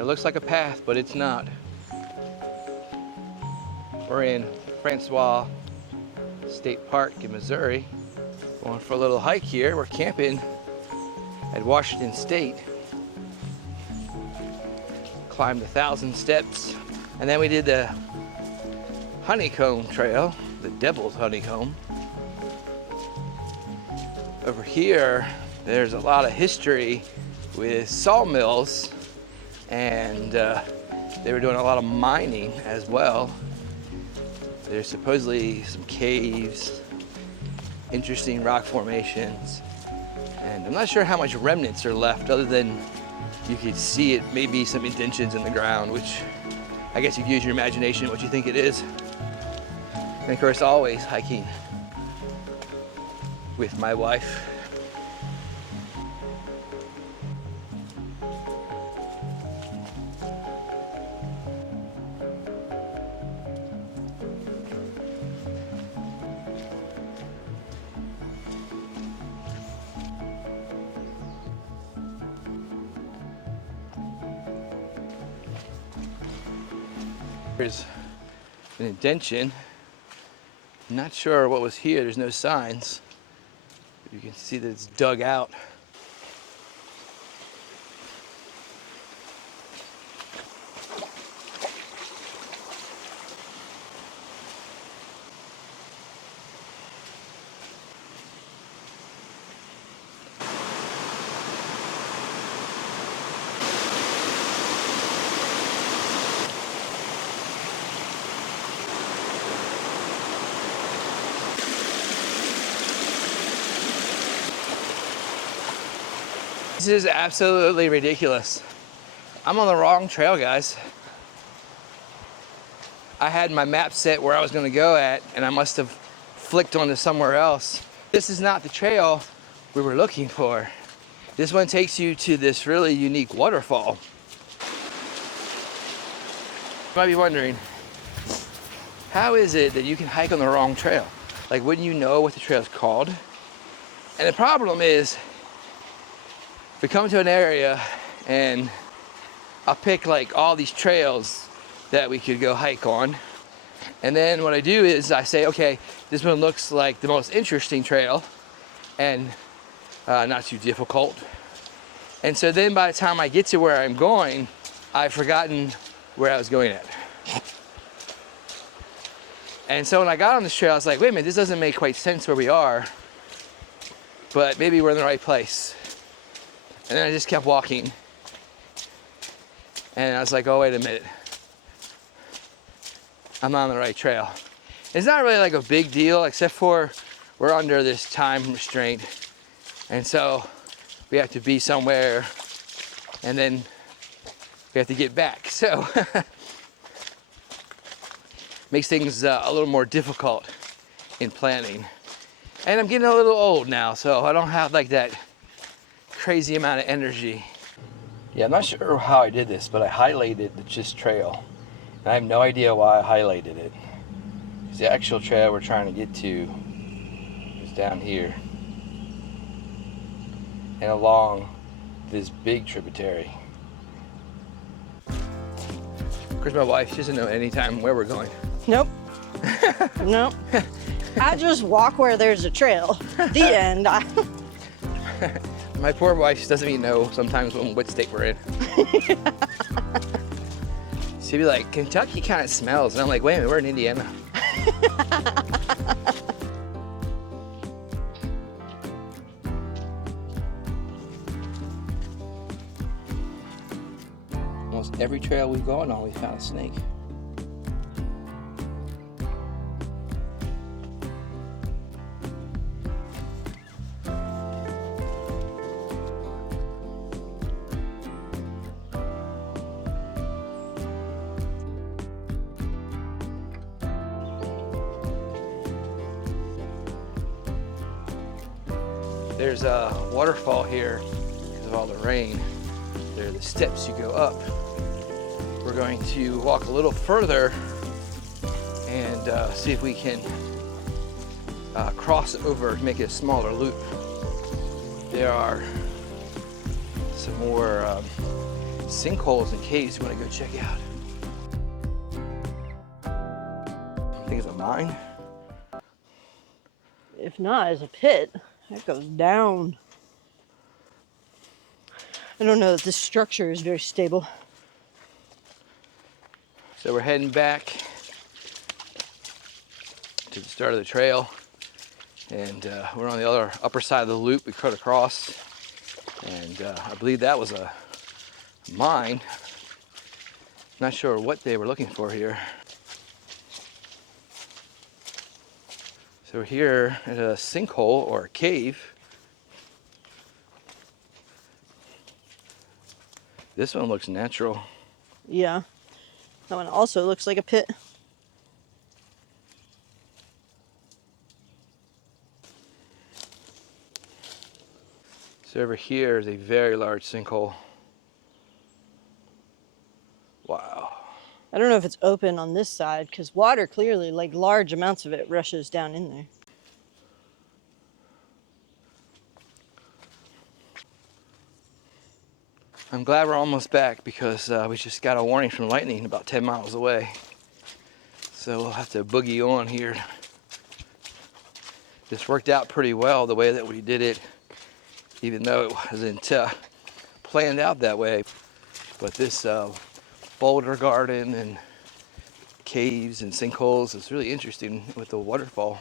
It looks like a path, but it's not. We're in Francois State Park in Missouri. Going for a little hike here. We're camping at Washington State. Climbed 1,000 steps. And then we did the honeycomb trail, the Devil's Honeycomb. Over here, there's a lot of history with sawmills, and they were doing a lot of mining as well. There's supposedly some caves, interesting rock formations, and I'm not sure how much remnants are left other than you could see it, maybe some indentions in the ground, which I guess you can use your imagination what you think it is. And of course, always hiking with my wife. There's an indention. I'm not sure what was here. There's no signs. You can see that it's dug out. This is absolutely ridiculous. I'm on the wrong trail, guys. I had my map set where I was gonna go at, and I must have flicked onto somewhere else. This is not the trail we were looking for. This one takes you to this really unique waterfall. You might be wondering, how is it that you can hike on the wrong trail? Like, wouldn't you know what the trail is called? And the problem is, we come to an area and I'll pick like all these trails that we could go hike on. And then what I do is I say, okay, this one looks like the most interesting trail and not too difficult. And so then by the time I get to where I'm going, I've forgotten where I was going at. And so when I got on this trail, I was like, wait a minute, this doesn't make quite sense where we are, but maybe we're in the right place. And then I just kept walking. And I was like, oh, wait a minute. I'm not on the right trail. It's not really like a big deal, except for we're under this time restraint. And so we have to be somewhere and then we have to get back. So makes things a little more difficult in planning. And I'm getting a little old now, so I don't have like that crazy amount of energy. Yeah, I'm not sure how I did this, but I highlighted the Gist Trail. And I have no idea why I highlighted it. The actual trail we're trying to get to is down here and along this big tributary. Of course, my wife, she doesn't know anytime where we're going. Nope. Nope. I just walk where there's a trail. The end. My poor wife, she doesn't even know sometimes what state we're in. She'd be like, Kentucky kind of smells. And I'm like, wait a minute, we're in Indiana. Almost every trail we've gone on, we found a snake. There's a waterfall here because of all the rain. There are the steps you go up. We're going to walk a little further and see if we can cross over to make it a smaller loop. There are some more sinkholes and caves we want to go check out. I think it's a mine. If not, it's a pit. That goes down. I don't know that this structure is very stable. So we're heading back to the start of the trail, and we're on the other upper side of the loop we cut across, and I believe that was a mine. Not sure what they were looking for here. So we're here at a sinkhole or a cave. This one looks natural. Yeah. That one also looks like a pit. So over here is a very large sinkhole. Wow. I don't know if it's open on this side because water clearly, like large amounts of it, rushes down in there. I'm glad we're almost back because we just got a warning from lightning about 10 miles away. So we'll have to boogie on here. This worked out pretty well the way that we did it, even though it wasn't planned out that way. But this boulder garden and caves and sinkholes is really interesting with the waterfall.